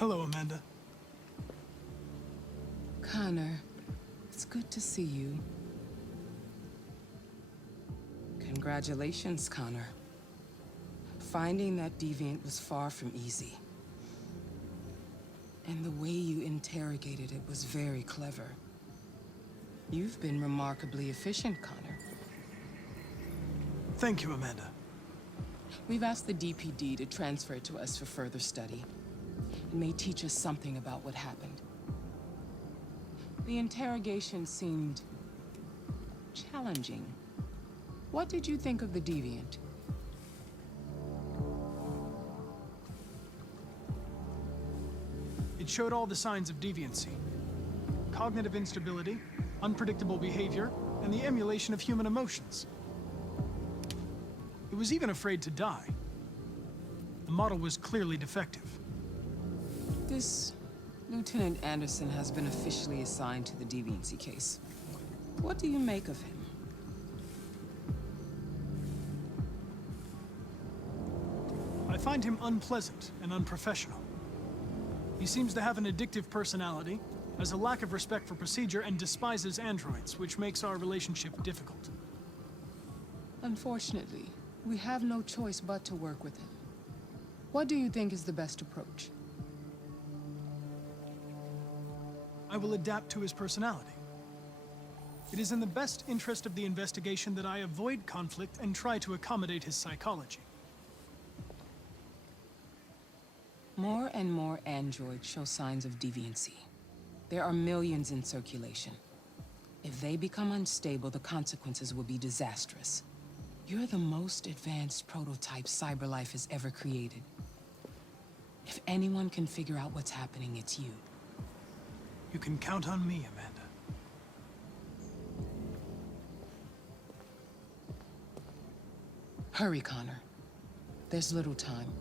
Hello, Amanda. Connor, it's good to see you. Congratulations, Connor. Finding that deviant was far from easy. And the way you interrogated it was very clever. You've been remarkably efficient, Connor. Thank you, Amanda. We've asked the DPD to transfer it to us for further study. It may teach us something about what happened. The interrogation seemed challenging. What did you think of the deviant? It showed all the signs of deviancy. Cognitive instability, unpredictable behavior, and the emulation of human emotions. It was even afraid to die. The model was clearly defective. This Lieutenant Anderson has been officially assigned to the deviancy case. What do you make of him? I find him unpleasant and unprofessional. He seems to have an addictive personality, has a lack of respect for procedure, and despises androids, which makes our relationship difficult. Unfortunately, we have no choice but to work with him. What do you think is the best approach? I will adapt to his personality. It is in the best interest of the investigation that I avoid conflict and try to accommodate his psychology. More and more androids show signs of deviancy. There are millions in circulation. If they become unstable, the consequences will be disastrous. You're the most advanced prototype CyberLife has ever created. If anyone can figure out what's happening, it's you. You can count on me, Amanda. Hurry, Connor. There's little time.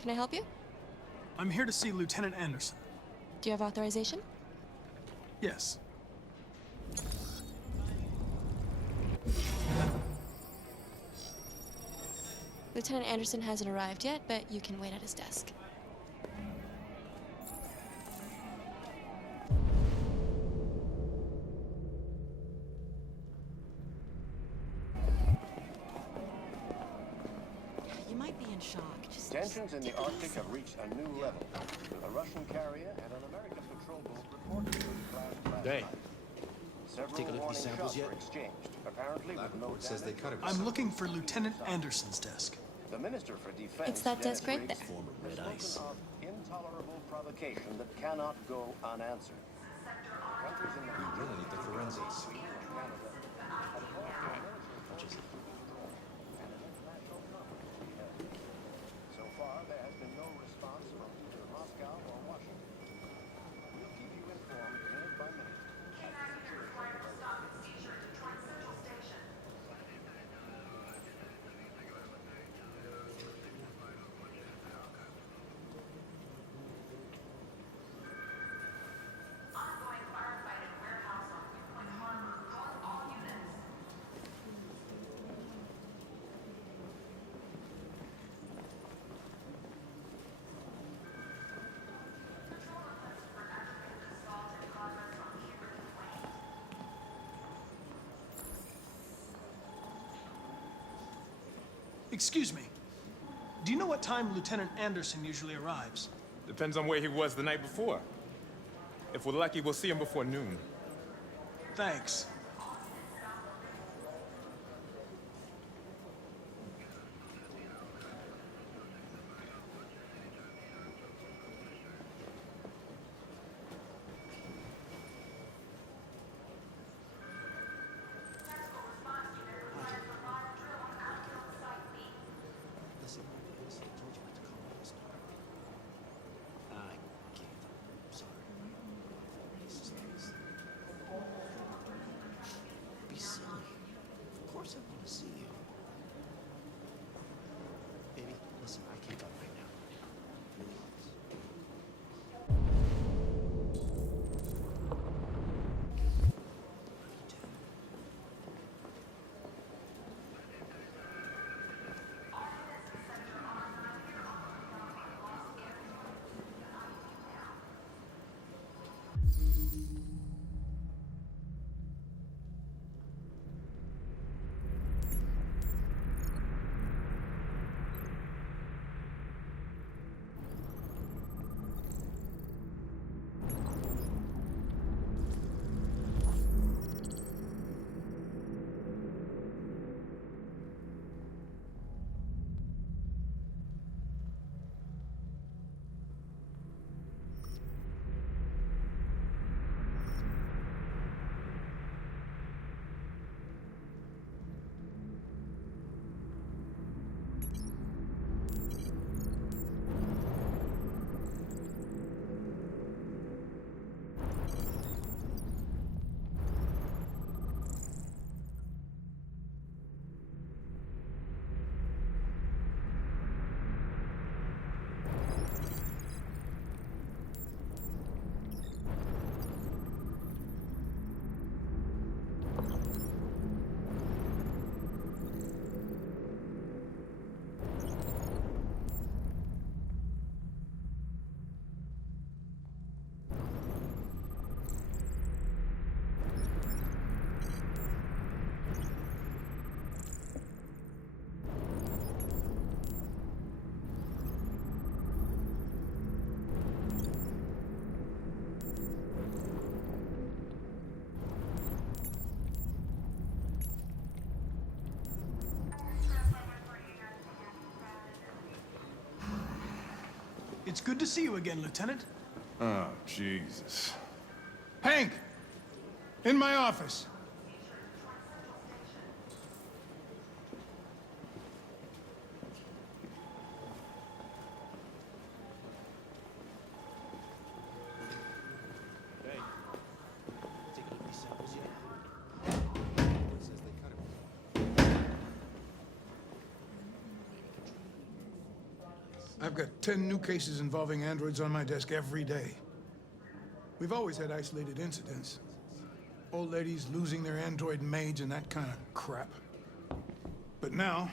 Can I help you? I'm here to see Lieutenant Anderson. Do you have authorization? Yes. Lieutenant Anderson hasn't arrived yet, but you can wait at his desk. You might be in shock. Tensions in the Arctic have reached a new level. A Russian carrier and an American patrol boat reportedly crashed last night. Several Take a look at these warning samples shots yet? were exchanged, apparently with no Report says they damage. cut it. I'm looking for Lieutenant Anderson's desk. The Minister for Defense, It's that desk right Dennis there. Former Riggs, red has ice. spoken of intolerable provocation that cannot go unanswered. Countries in the We really need the forensics. Canada have called for military Which is it? and an international conference to be held. So far, there has been no response from either Moscow or Washington. We'll keep you informed minute by minute. Ongoing firefight at warehouse on Newport Harbor. Calling all units. Patrol requested for aggravated assault in progress on Kimberly Way. Excuse me. Do you know what time Lieutenant Anderson usually arrives? Depends on where he was the night before. If we're lucky, we'll see him before noon. Thanks. Tactical response unit requires a live drill on outfield site B. Listen, I told you not to call me this time. I can't. I'm sorry. This is nice. It's good to see you again, Lieutenant. Oh, Jesus. Hank! In my office. Hey. Taking any samples yet? It says they cut it. I've got 10 new cases involving androids on my desk every day. We've always had isolated incidents. Old ladies losing their android maids and that kind of crap. But now,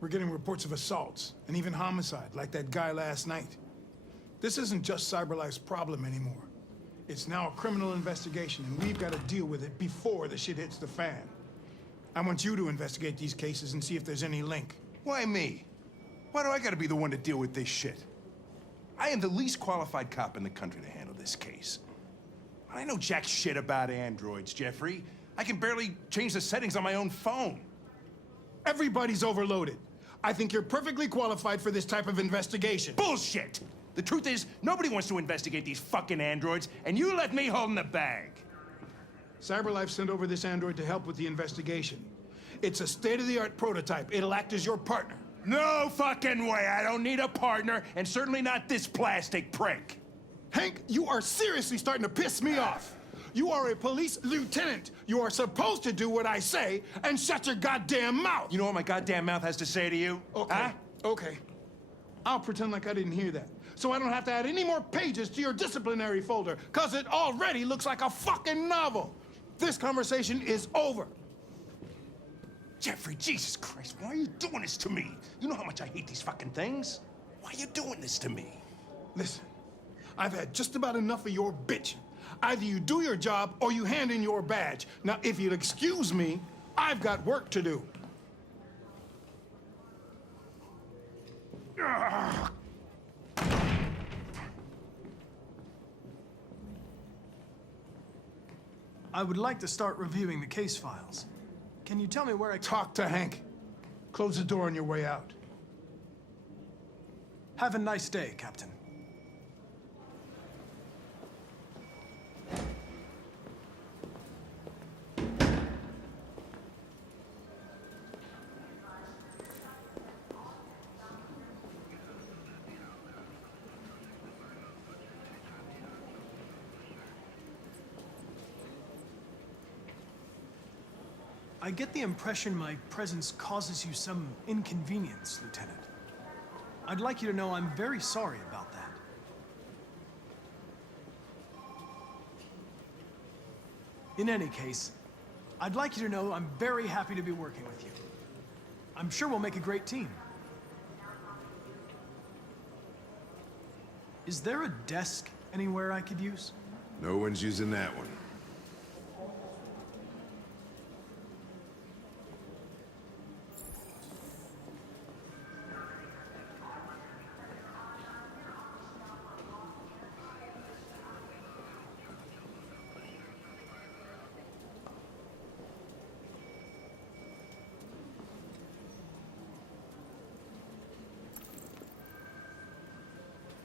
we're getting reports of assaults and even homicide, like that guy last night. This isn't just CyberLife's problem anymore. It's now a criminal investigation, and we've got to deal with it before the shit hits the fan. I want you to investigate these cases and see if there's any link. Why me? Why do I gotta be the one to deal with this shit? I am the least qualified cop in the country to handle this case. I know jack shit about androids, Jeffrey. I can barely change the settings on my own phone. Everybody's overloaded. I think you're perfectly qualified for this type of investigation. Bullshit! The truth is, nobody wants to investigate these fucking androids, and you left me holding the bag. CyberLife sent over this android to help with the investigation. It's a state-of-the-art prototype. It'll act as your partner. No fucking way! I don't need a partner, and certainly not this plastic prick. Hank, you are seriously starting to piss me off. You are a police lieutenant. You are supposed to do what I say and shut your goddamn mouth. You know what my goddamn mouth has to say to you? Okay, Huh? okay. I'll pretend like I didn't hear that, so I don't have to add any more pages to your disciplinary folder, because it already looks like a fucking novel. This conversation is over. Jeffrey, Jesus Christ, why are you doing this to me? You know how much I hate these fucking things. Why are you doing this to me? Listen, I've had just about enough of your bitching. Either you do your job or you hand in your badge. Now, if you'll excuse me, I've got work to do. I would like to start reviewing the case files. Can you tell me where I Talk to Hank. Close the door on your way out. Have a nice day, Captain. I get the impression my presence causes you some inconvenience, Lieutenant. I'd like you to know I'm very sorry about that. In any case, I'd like you to know I'm very happy to be working with you. I'm sure we'll make a great team. Is there a desk anywhere I could use? No one's using that one.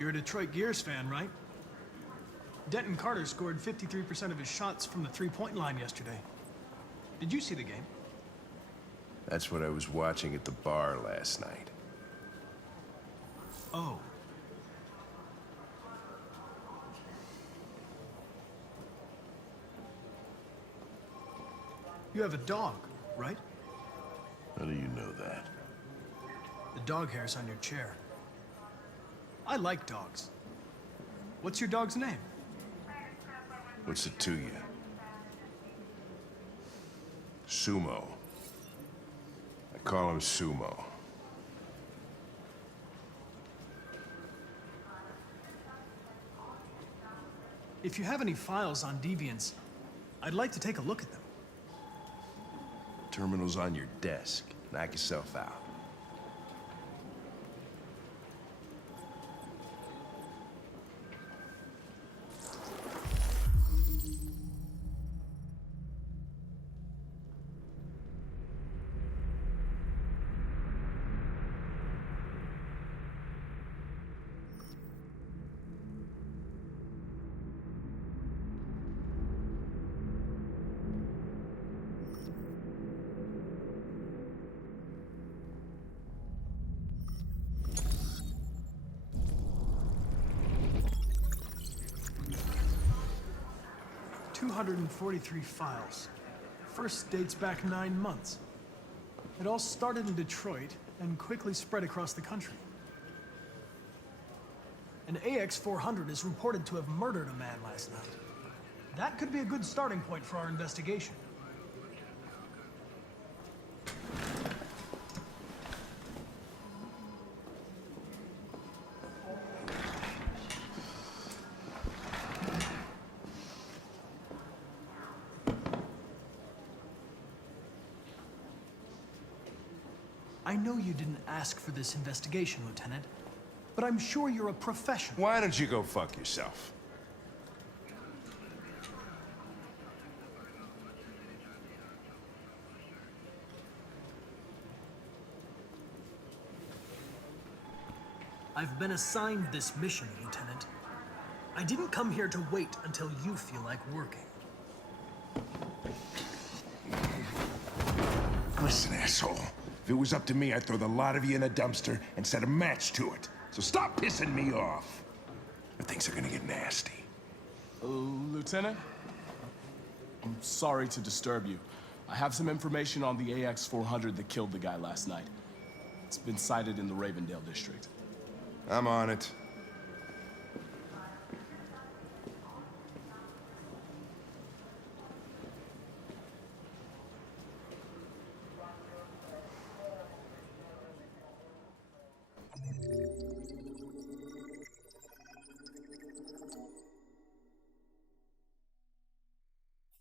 You're a Detroit Gears fan, right? Denton Carter scored 53% of his shots from the three-point line yesterday. Did you see the game? That's what I was watching at the bar last night. Oh. You have a dog, right? How do you know that? The dog hair's on your chair. I like dogs. What's your dog's name? What's it to you? Sumo. I call him Sumo. If you have any files on deviants, I'd like to take a look at them. Terminal's on your desk. Knock yourself out. 243 files. First dates back 9 months. It all started in Detroit and quickly spread across the country. An AX-400 is reported to have murdered a man last night. That could be a good starting point for our investigation. I know you didn't ask for this investigation, Lieutenant, but I'm sure you're a professional. Why don't you go fuck yourself? I've been assigned this mission, Lieutenant. I didn't come here to wait until you feel like working. Listen, asshole. If it was up to me, I'd throw the lot of you in a dumpster and set a match to it. So stop pissing me off. Or things are gonna get nasty. Lieutenant? I'm sorry to disturb you. I have some information on the AX-400 that killed the guy last night. It's been sighted in the Ravendale district. I'm on it.